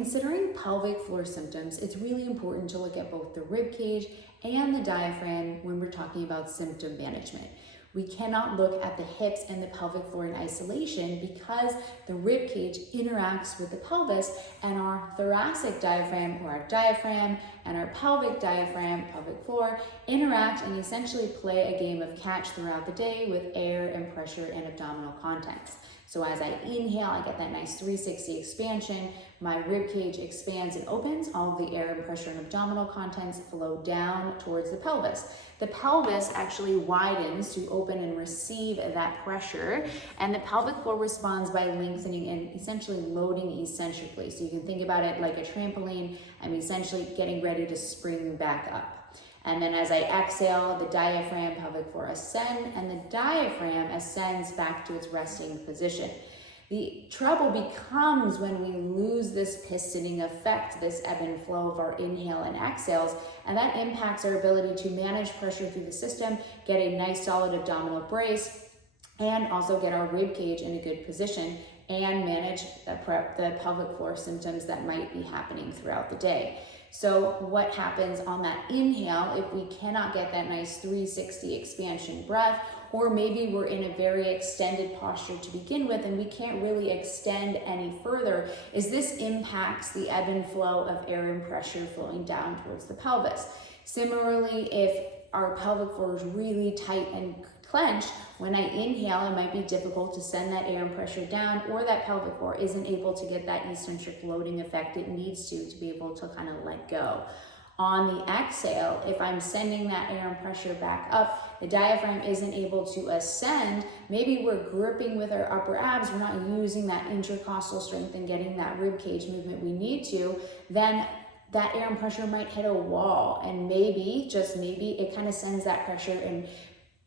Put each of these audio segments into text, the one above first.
Considering pelvic floor symptoms, it's really important to look at both the rib cage and the diaphragm when we're talking about symptom management. We cannot look at the hips and the pelvic floor in isolation because the rib cage interacts with the pelvis, and our thoracic diaphragm, or our diaphragm, and our pelvic diaphragm, pelvic floor, interact and essentially play a game of catch throughout the day with air and pressure and abdominal contents. So as I inhale, I get that nice 360 expansion. My rib cage expands and opens. All of the air and pressure and abdominal contents flow down towards the pelvis. The pelvis actually widens to open and receive that pressure, and the pelvic floor responds by lengthening and essentially loading eccentrically. So you can think about it like a trampoline. I'm essentially getting ready to spring back up. And then as I exhale, the diaphragm, pelvic floor ascend, and the diaphragm ascends back to its resting position. The trouble becomes when we lose this pistoning effect, this ebb and flow of our inhale and exhales, and that impacts our ability to manage pressure through the system, get a nice solid abdominal brace, and also get our rib cage in a good position and manage the pelvic floor symptoms that might be happening throughout the day. So what happens on that inhale if we cannot get that nice 360 expansion breath, or maybe we're in a very extended posture to begin with and we can't really extend any further, is this impacts the ebb and flow of air and pressure flowing down towards the pelvis. Similarly, if our pelvic floor is really tight and clenched, when I inhale, it might be difficult to send that air and pressure down, or that pelvic floor isn't able to get that eccentric loading effect it needs to be able to kind of let go. On the exhale, if I'm sending that air and pressure back up, the diaphragm isn't able to ascend. Maybe we're gripping with our upper abs, we're not using that intercostal strength and getting that rib cage movement we need to, then that air and pressure might hit a wall, and maybe, just maybe, it kind of sends that pressure and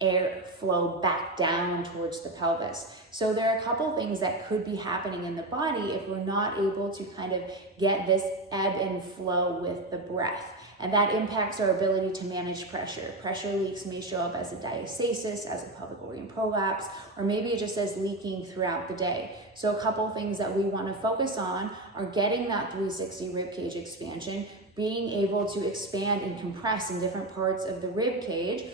air flow back down towards the pelvis. So there are a couple things that could be happening in the body if we're not able to kind of get this ebb and flow with the breath. And that impacts our ability to manage pressure. Pressure leaks may show up as a diastasis, as a pelvic organ prolapse, or maybe it just says leaking throughout the day. So a couple things that we want to focus on are getting that 360 rib cage expansion, being able to expand and compress in different parts of the rib cage,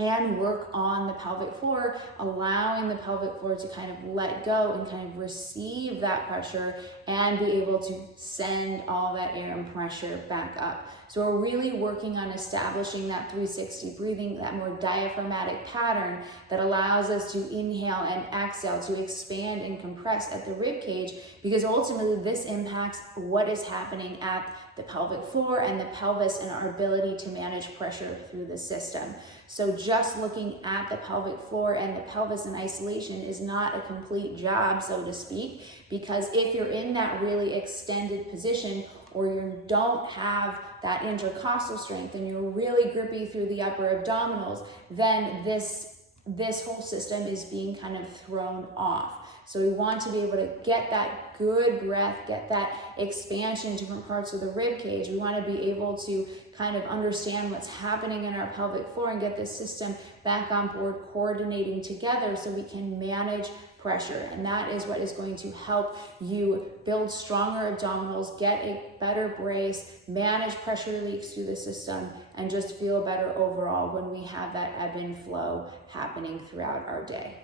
and work on the pelvic floor, allowing the pelvic floor to kind of let go and kind of receive that pressure and be able to send all that air and pressure back up. So we're really working on establishing that 360 breathing, that more diaphragmatic pattern that allows us to inhale and exhale, to expand and compress at the rib cage, because ultimately this impacts what is happening at the pelvic floor and the pelvis and our ability to manage pressure through the system. So just looking at the pelvic floor and the pelvis in isolation is not a complete job, so to speak, because if you're in that really extended position, or you don't have that intercostal strength and you're really grippy through the upper abdominals, then this whole system is being kind of thrown off. So we want to be able to get that good breath, get that expansion to different parts of the rib cage. We want to be able to kind of understand what's happening in our pelvic floor and get this system back on board, coordinating together so we can manage pressure. And that is what is going to help you build stronger abdominals, get a better brace, manage pressure leaks through the system, and just feel better overall when we have that ebb and flow happening throughout our day.